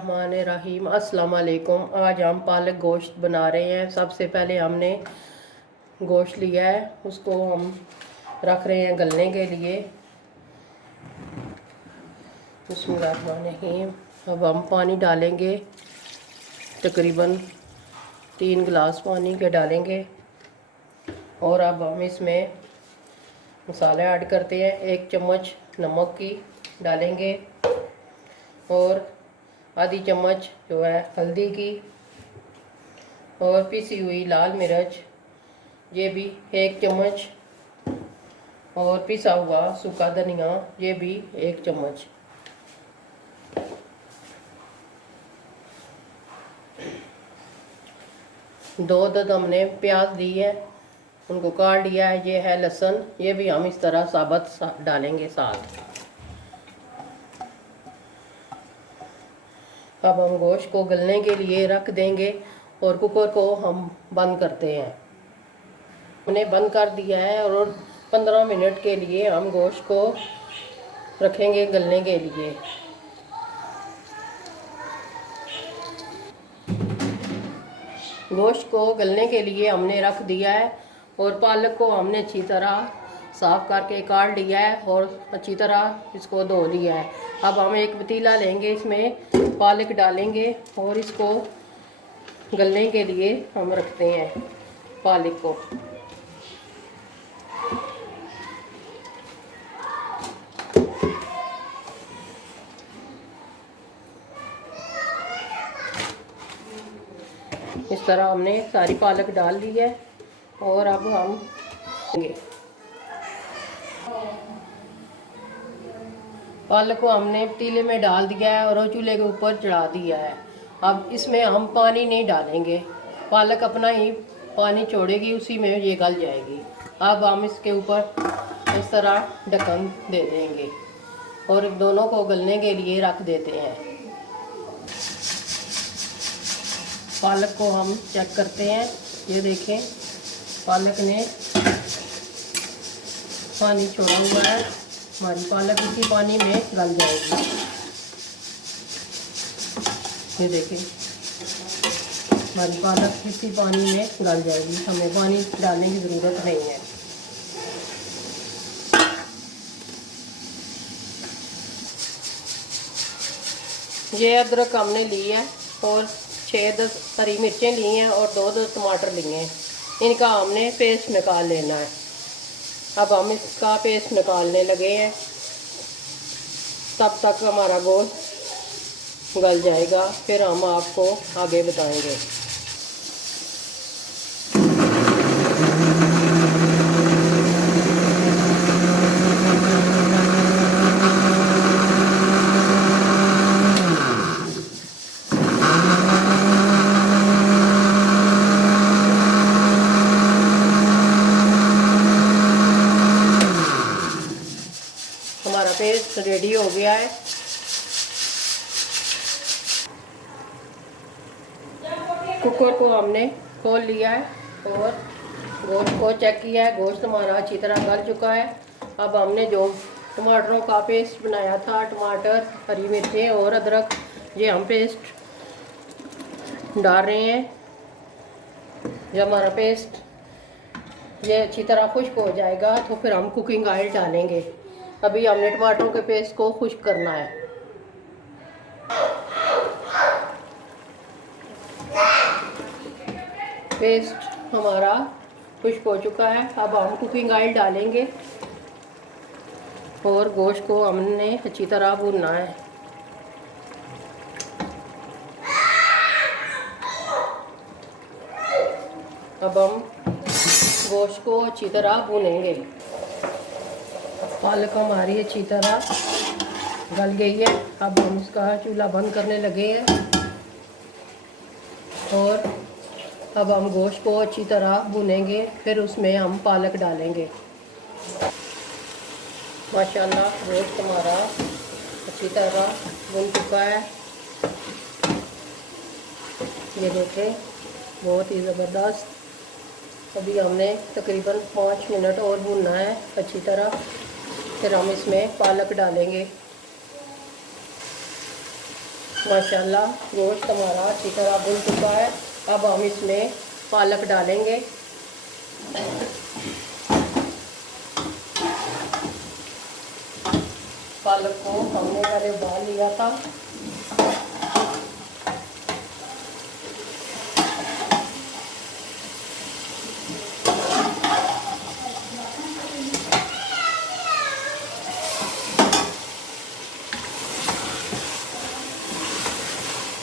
बिस्मिल्लाहिर्रहमानिर्रहीम। अस्सलाम वालेकुम। आज हम पालक गोश्त बना रहे हैं। सबसे पहले हमने गोश्त लिया है, उसको हम रख रहे हैं गलने के लिए। बिस्मिल्लाहिर्रहमानिर्रहीम। अब हम पानी डालेंगे, तकरीबन 3 गिलास पानी के डालेंगे। और अब हम इसमें मसाले ऐड करते हैं। 1 चम्मच नमक की डालेंगे और आधी चम्मच जो है हल्दी की, और पिसी हुई लाल मिर्च ये भी 1 चम्मच, और पिसा हुआ सूखा धनिया ये भी 1 चम्मच। दो हमने प्याज ली है, उनको काट लिया है। ये है लहसुन, ये भी हम इस तरह साबुत डालेंगे साथ। अब हम गोश्त को गलने के लिए रख देंगे और कुकर को हम बंद करते हैं। हमने बंद कर दिया है और 15 मिनट के लिए हम गोश्त को रखेंगे गलने के लिए। गोश्त को गलने के लिए हमने रख दिया है और पालक को हमने अच्छी तरह साफ़ करके काट लिया है और अच्छी तरह इसको धो लिया है। अब हम एक पतीला लेंगे, इसमें पालक डालेंगे और इसको गलने के लिए हम रखते हैं पालक को। इस तरह हमने सारी पालक डाल ली है और अब हम पालक को हमने पतीले में डाल दिया है और चूल्हे के ऊपर चढ़ा दिया है। अब इसमें हम पानी नहीं डालेंगे, पालक अपना ही पानी छोड़ेगी, उसी में ये गल जाएगी। अब हम इसके ऊपर इस तरह ढक्कन दे देंगे और दोनों को गलने के लिए रख देते हैं। पालक को हम चेक करते हैं, ये देखें पालक ने पानी छोड़ा हुआ है। हमारी पालक इसी पानी में गल जाएगी। ये देखें हमारी पालक इसी पानी में गल जाएगी, हमें पानी डालने की ज़रूरत नहीं है। ये अदरक हमने ली है और 6-10 हरी मिर्चें ली हैं और 2 टमाटर लिए हैं। इनका हमने पेस्ट निकाल लेना है। अब हम इसका पेस्ट निकालने लगे हैं, तब तक हमारा गोश्त गल जाएगा, फिर हम आपको आगे बताएंगे। हमारा पेस्ट रेडी हो गया है। कुकर को हमने खोल लिया है और गोश्त को चेक किया है। गोश्त हमारा अच्छी तरह गल चुका है। अब हमने जो टमाटरों का पेस्ट बनाया था, टमाटर, हरी मिर्चें और अदरक, ये हम पेस्ट डाल रहे हैं। जब हमारा पेस्ट ये अच्छी तरह खुश्क हो जाएगा तो फिर हम कुकिंग ऑयल डालेंगे। अभी हमने टमाटरों के पेस्ट को खुश्क करना है। पेस्ट हमारा खुश्क हो चुका है। अब हम कुकिंग ऑयल डालेंगे और गोश्त को हमने अच्छी तरह भूनना है। अब हम गोश्त को अच्छी तरह भूनेंगे। पालक हमारी अच्छी तरह गल गई है। अब हम इसका चूल्हा बंद करने लगे हैं और अब हम गोश्त को अच्छी तरह भुनेंगे, फिर उसमें हम पालक डालेंगे। माशाल्लाह गोश्त हमारा अच्छी तरह भुन चुका है। ये देखें बहुत ही ज़बरदस्त। अभी हमने तकरीबन 5 मिनट और भूनना है अच्छी तरह, फिर हम इसमें पालक डालेंगे। माशाल्लाह गोश्त हमारा अच्छी तरह भुन चुका है। अब हम इसमें पालक डालेंगे। पालक को हमने पहले उबाल लिया था।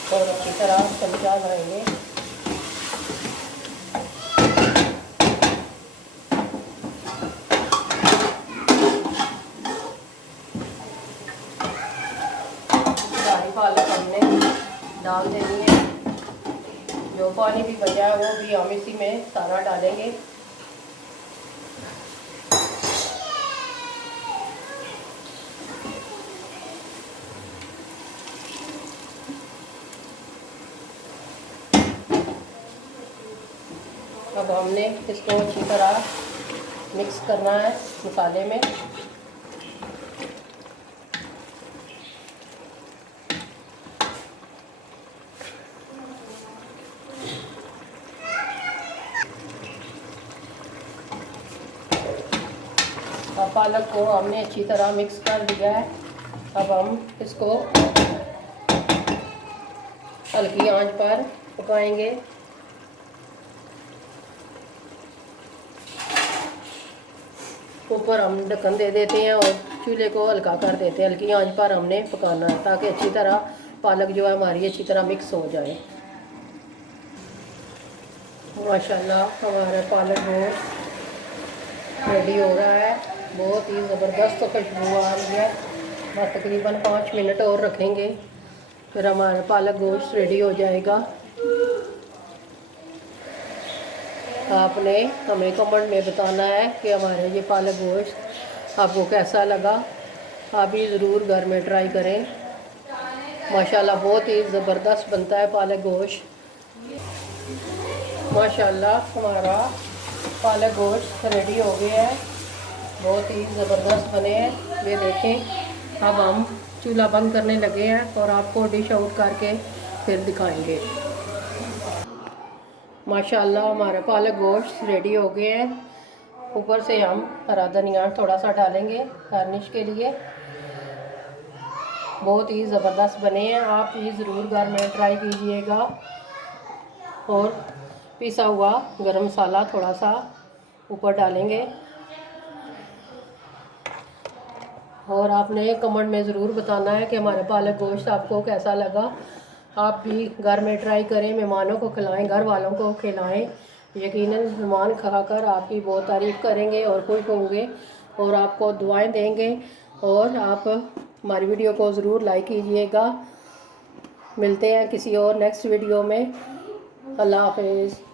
और अच्छी तरह चमचा लाएंगे। सारी पालक हमने डाल देनी है। जो पानी भी बचा है वो भी हम इसी में सारा डालेंगे। अब हमने इसको अच्छी तरह मिक्स करना है मसाले में। अब पालक को हमने अच्छी तरह मिक्स कर दिया है। अब हम इसको हल्की आंच पर पकाएंगे। ऊपर हम ढक्कन दे देते हैं और चूल्हे को हल्का कर देते हैं। हल्की आंच पर हमने पकाना है ताकि अच्छी तरह पालक जो है हमारी अच्छी तरह मिक्स हो जाए। माशाल्लाह हमारा पालक गोश्त रेडी हो रहा है। बहुत ही ज़बरदस्त खुशबू आ रही है। बस तकरीबन 5 मिनट और रखेंगे, फिर हमारा पालक गोश्त रेडी हो जाएगा। आपने हमें कमेंट में बताना है कि हमारे ये पालक गोश्त आपको कैसा लगा। आप भी ज़रूर घर में ट्राई करें। माशाल्लाह बहुत ही ज़बरदस्त बनता है पालक गोश्त। माशाल्लाह हमारा पालक गोश्त रेडी हो गया है। बहुत ही ज़बरदस्त बने हैं, ये देखें। अब हम चूल्हा बंद करने लगे हैं और आपको डिश आउट करके फिर दिखाएंगे। माशाल्लाह हमारा पालक गोश्त रेडी हो गए हैं। ऊपर से हम हरा धनिया थोड़ा सा डालेंगे गार्निश के लिए। बहुत ही ज़बरदस्त बने हैं, आप ये ज़रूर घर में ट्राई कीजिएगा। और पिसा हुआ गरम मसाला थोड़ा सा ऊपर डालेंगे। और आपने कमेंट में ज़रूर बताना है कि हमारा पालक गोश्त आपको कैसा लगा। आप भी घर में ट्राई करें, मेहमानों को खिलाएं, घर वालों को खिलाएं। यकीनन मेहमान खाकर आपकी बहुत तारीफ़ करेंगे और खुश होंगे और आपको दुआएं देंगे। और आप हमारी वीडियो को ज़रूर लाइक कीजिएगा। मिलते हैं किसी और नेक्स्ट वीडियो में। अल्लाह हाफ़िज़।